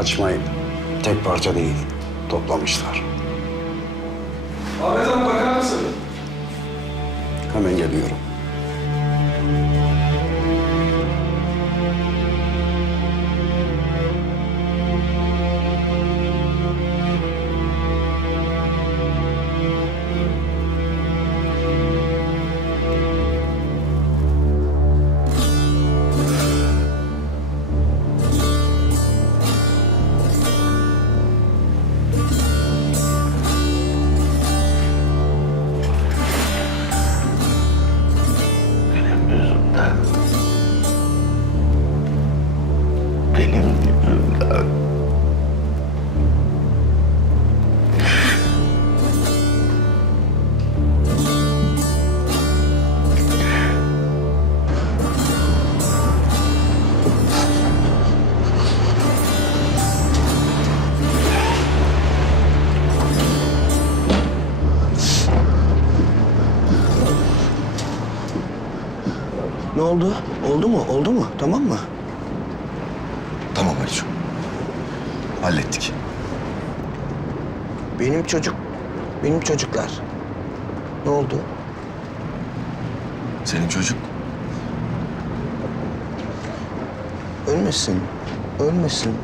Açmayın. Tek parça değil. Toplamışlar. Ahmet abi bakar mısın? Hemen geliyorum. Benim Ne oldu? Oldu mu? Oldu mu? Tamam mı? Tamam Aliço. Hallettik. Benim çocuk, benim çocuklar. Ne oldu? Senin çocuk Ölmesin. Ölmesin.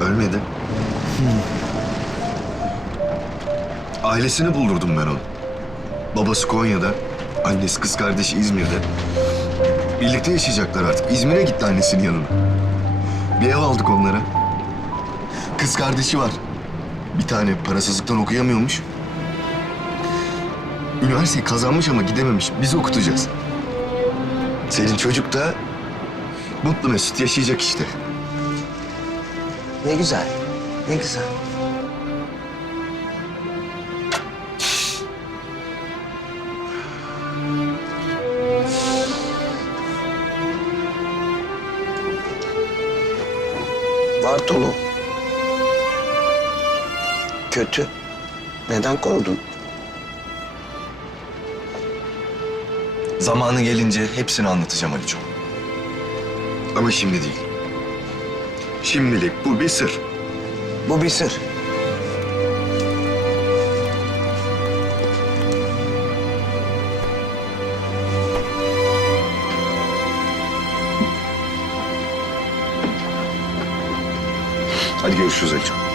ölmedi. Ailesini buldurdum ben onu. Babası Konya'da, annesi kız kardeşi İzmir'de. Birlikte yaşayacaklar artık. İzmir'e gitti annesinin yanına. Bir ev aldık onlara. Kız kardeşi var. Bir tane parasızlıktan okuyamıyormuş. Üniversiteyi kazanmış ama gidememiş. Biz okutacağız. Senin çocuk da mutlu mesut yaşayacak işte. Ne güzel. Ne güzel. Bartolo. Kötü. Neden korudun? Zamanı gelince hepsini anlatacağım Aliço. Ama şimdi değil. Şimdilik bu bir sır. Bu bir sır. Hadi görüşürüz Aliço.